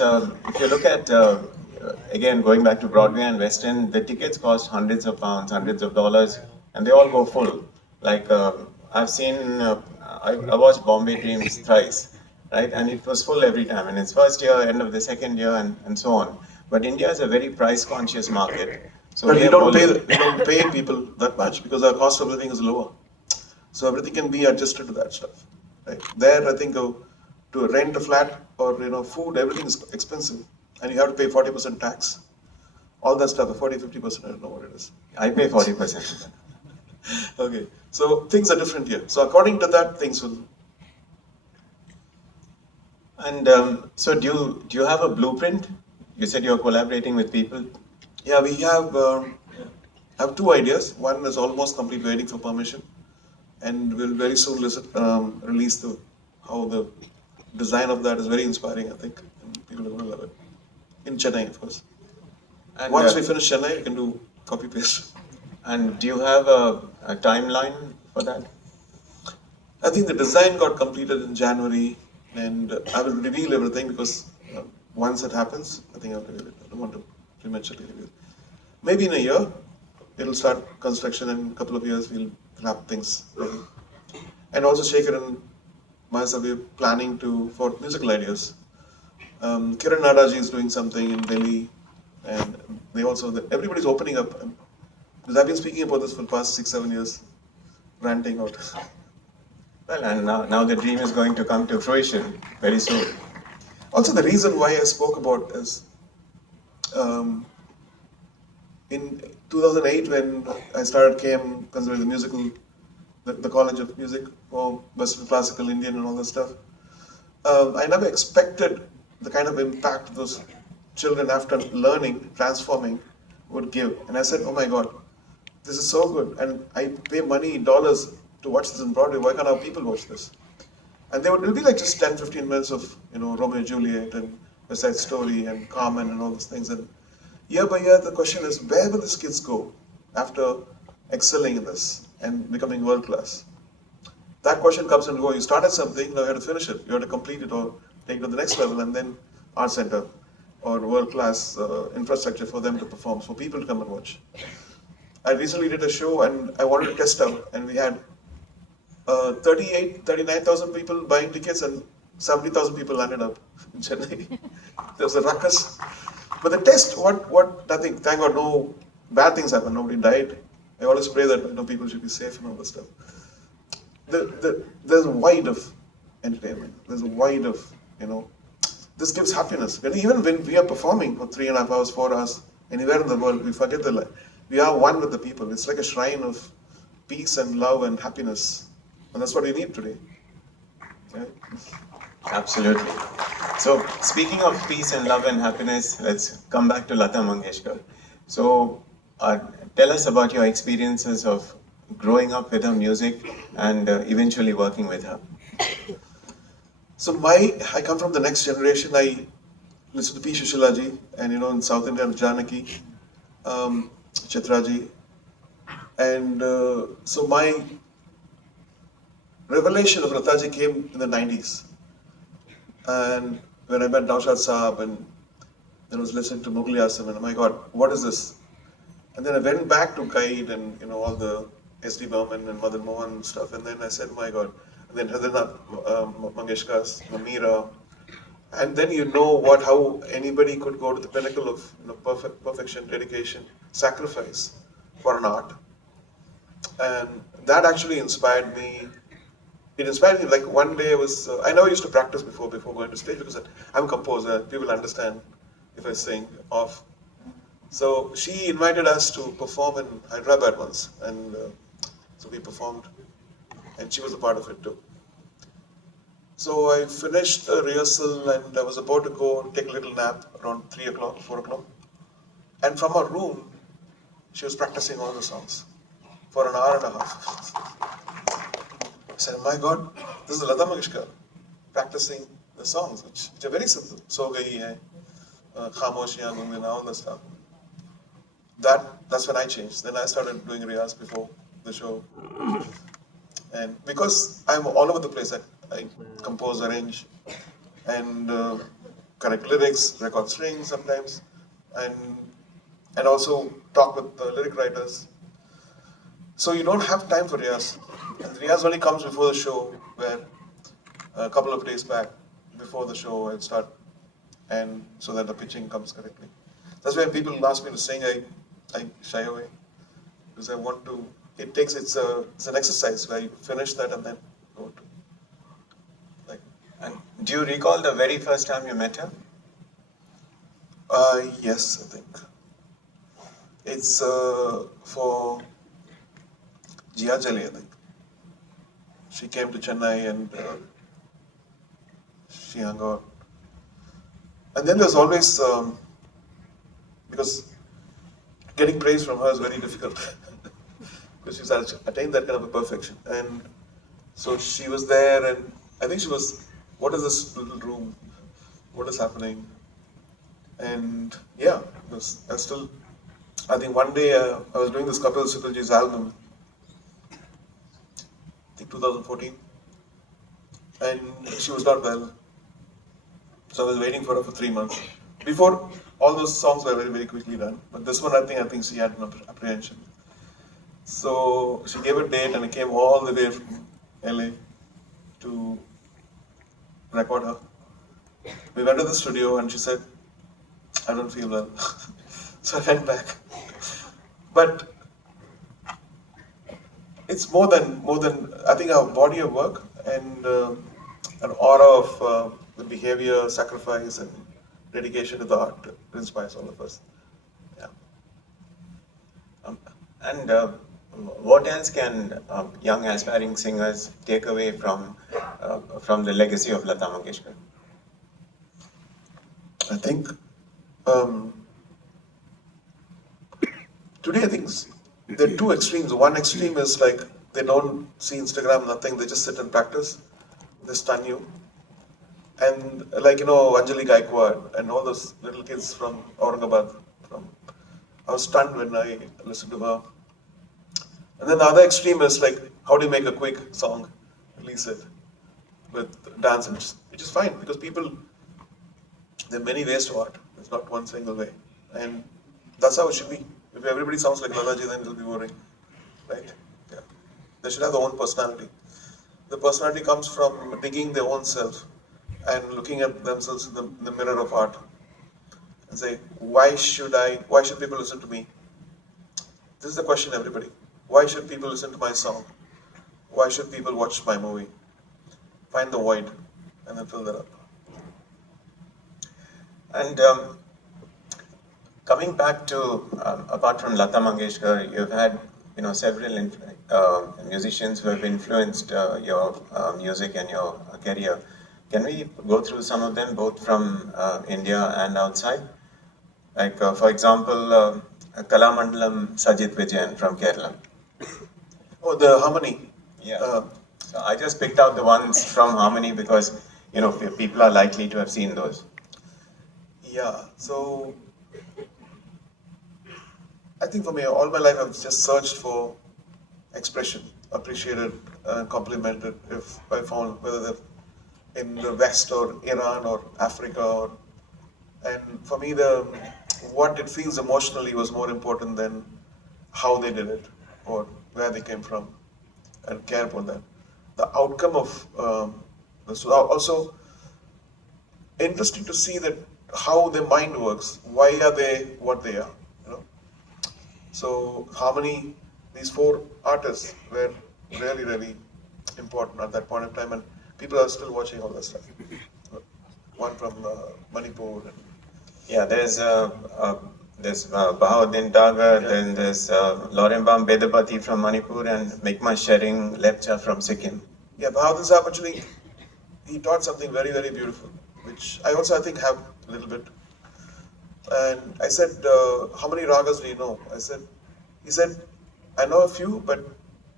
If you look at, again, going back to Broadway and West End, the tickets cost hundreds of pounds, hundreds of dollars, and they all go full. Like, I've seen, I watched Bombay Dreams thrice, right? And it was full every time, in its first year, end of the second year, and so on. But India is a very price conscious market. So But we we have don't pay people that much because our cost of living is lower. So everything can be adjusted to that stuff. Right? There, I think to rent a flat or food, everything is expensive, and you have to pay 40% tax. All that stuff, 40-50%, I don't know what it is. I pay 40%. Okay, so things are different here. So according to that, things will. And so, do you have a blueprint? You said you're collaborating with people. Yeah, we have two ideas. One is almost complete, waiting for permission, and we'll very soon release how the design of that is very inspiring, I think, and people are going to love it. In Chennai, of course. And Once we finish Chennai, we can do copy paste. And do you have a timeline for that? I think the design got completed in January, and I will reveal everything because once it happens, I think I'll reveal it. I don't want to prematurely reveal. Maybe in a year, it'll start construction, and in a couple of years, we'll have things ready. And also, Shekhar and myself, we're planning for musical ideas. Kiran Nadaji is doing something in Delhi, and everybody's opening up. Because I've been speaking about this for the past 6-7 years, ranting out. Well, and now the dream is going to come to fruition very soon. Also, the reason why I spoke about is in 2008 when I started KM, considering the musical, the College of Music for Western Classical, Indian, and all that stuff. I never expected the kind of impact those children, after learning, transforming, would give. And I said, oh my God, this is so good. And I pay money, dollars, to watch this in Broadway. Why can't our people watch this? And it'll be like just 10-15 minutes of Romeo and Juliet and West Side Story and Carmen and all those things. And year by year, the question is, where will these kids go after excelling in this and becoming world class? That question comes and goes. You started something, now you have to finish it. You have to complete it or take it to the next level, and then art center or world class infrastructure for them to perform, for people to come and watch. I recently did a show and I wanted to test out, and we had 39,000 people buying tickets and 70,000 people landed up in Chennai. There was a ruckus. But the test, nothing, thank God, no bad things happened, nobody died. I always pray that people should be safe and all that stuff. There's a wide of entertainment. There's a wide of, this gives happiness. Even when we are performing for 3.5 hours, 4 hours, anywhere in the world, we forget the life. We are one with the people. It's like a shrine of peace and love and happiness. And that's what we need today. Right? Absolutely. So, speaking of peace and love and happiness, let's come back to Lata Mangeshkar. So, tell us about your experiences of growing up with her music and eventually working with her. So I come from the next generation. I listen to P. Shushilaji and in South India, Janaki, Chitraji. And so my revelation of Lataji came in the 90s. And when I met Naushad Saab and then was listening to Mughal Asam, and oh my God, what is this? And then I went back to Guide and all the S.D. Burman and Madan Mohan stuff, and then I said, oh my God. And then Lata Mangeshkar's Meera, and then how anybody could go to the pinnacle of perfection, dedication, sacrifice for an art, and that actually inspired me. It inspired me. Like one day I never used to practice before going to stage because I'm a composer. People understand if I sing off. So she invited us to perform in Hyderabad once, and so we performed, and she was a part of it too. So I finished the rehearsal and I was about to go take a little nap around 3 o'clock, 4 o'clock. And from her room, she was practicing all the songs for an hour and a half. I said, my God, this is Lata Mangeshkar practicing the songs, which are very simple. So Gayi Hai, Khamoshiyan, Gungina, all the stuff. That's when I changed. Then I started doing riyaz before the show. And because I'm all over the place, I compose, arrange, and correct lyrics, record strings sometimes, and and also talk with the lyric writers. So you don't have time for Riyaz. And Riyaz only comes before the show, where a couple of days back, before the show, I'll start, and so that the pitching comes correctly. That's why people ask me to sing, I shy away because I want to. It takes it's an exercise where you finish that and then go to like. And do you recall the very first time you met her? Yes, I think it's for Jia Jali, I think. She came to Chennai and she hung out. And then there's always, because getting praise from her is very difficult because she's attained that kind of a perfection. And so she was there, and I think she was, what is this little room? What is happening? And yeah, I still, I think one day I was doing this Kapil Sittalji's album, I think 2014, and she was not well. So I was waiting for her for 3 months. Before, all those songs were very, very quickly done. But this one, I think she had an apprehension. So she gave a date, and I came all the way from LA to record her. We went to the studio, and she said, "I don't feel well." So I went back. But it's more than I think our body of work and an aura of the behavior, sacrifice, and dedication to the art inspires all of us. Yeah. Um, and what else can young aspiring singers take away from the legacy of Lata Mangeshkar? I think um, today I think there are two extremes. One extreme is like they don't see Instagram, nothing. They just sit and practice. They stun you. And like Anjali Gaikwad and all those little kids from Aurangabad. I was stunned when I listened to her. And then the other extreme is like, how do you make a quick song, release it with dance, which is fine because people, there are many ways to art. There's not one single way, and that's how it should be. If everybody sounds like Lalaji, then it'll be boring, right? Yeah, they should have their own personality. The personality comes from digging their own self and looking at themselves in the mirror of art and say, why should people listen to me? This is the question, everybody. Why should people listen to my song? Why should people watch my movie? Find the void and then fill that up. And coming back to apart from Lata Mangeshkar, you've had several musicians who have influenced your music and your career. Can we go through some of them, both from India and outside? Like, for example, Kalamandalam Sajid Vijayan from Kerala. Oh, the harmony. Yeah. So I just picked out the ones from Harmony because people are likely to have seen those. Yeah. So I think for me, all my life I've just searched for expression, appreciated, complimented. If I found whether they're in the West or Iran or Africa, and for me, what it feels emotionally was more important than how they did it or where they came from, and care about that. The outcome of so also interesting to see that how their mind works. Why are they what they are? So Harmony, these four artists were really, really important at that point of time, and people are still watching all that stuff. One from Manipur. Yeah, there's Bahauddin Dagar, Yeah. then there's Lorembam Bedapati from Manipur, and Mikma Shering Lepcha from Sikkim. Yeah, Bahauddin Saab actually, he taught something very, very beautiful, which I also I think have a little bit. And I said, how many ragas do you know? He said, I know a few, but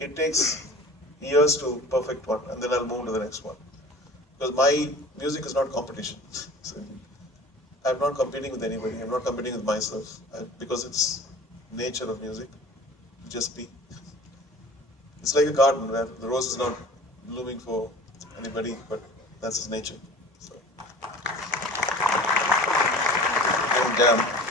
it takes years to perfect one, and then I'll move to the next one. Because my music is not competition. So I'm not competing with anybody. I'm not competing with myself because it's nature of music. Just be. It's like a garden where the rose is not blooming for anybody, but that's its nature. So. And